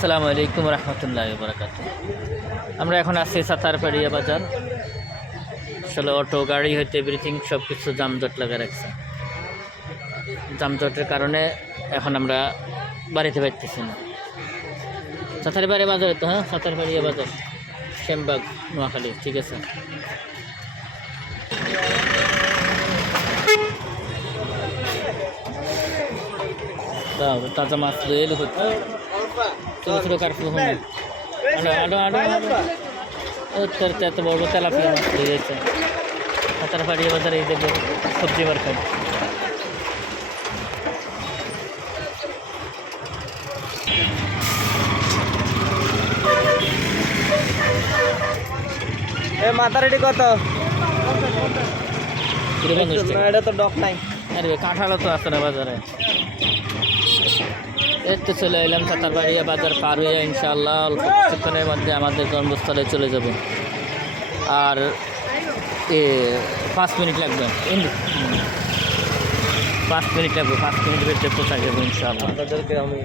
আসসালামু আলাইকুম রহমতুল্লাহি বারাকাতুহু। আমরা এখন আছি সাতারপাড়িয়া বাজার। আসলে অটো গাড়ি হইতে এভরিথিং সব কিছু যানজট লাগা রাখছে। যানজটের কারণে এখন আমরা বাড়িতে পারতেছি না। সাতারপাড়িয়া বাজারে তো, হ্যাঁ সাতারপাড়িয়া বাজার, শ্যামবাগ, নোয়াখালী। ঠিক আছে, তাজা মাছ এলো হচ্ছে, ছোটো ছোটো কাটলো এত বড় বড় তেলাপিয়া মাছ হয়ে গেছে। সাতারপাড়িয়া বাজারে এই দেখবো সবজি মার্কেট। মাথা রেডি কত? এটা তো ডক নাই। আরে কাঁঠালও তো আছে না বাজারে। এই তো চলে এলাম সাতারপাড়িয়া বাজার পার হইয়া, ইনশাআল্লাহ অল্প কিছুক্ষণের মধ্যে আমাদের কর্মস্থলে চলে যাব। আর 5 মিনিট লাগবে, 5 মিনিট লাগবে, 5 মিনিট ভিতরে পৌঁছায় যাবো ইনশাআল্লাহ। তাদেরকে আমি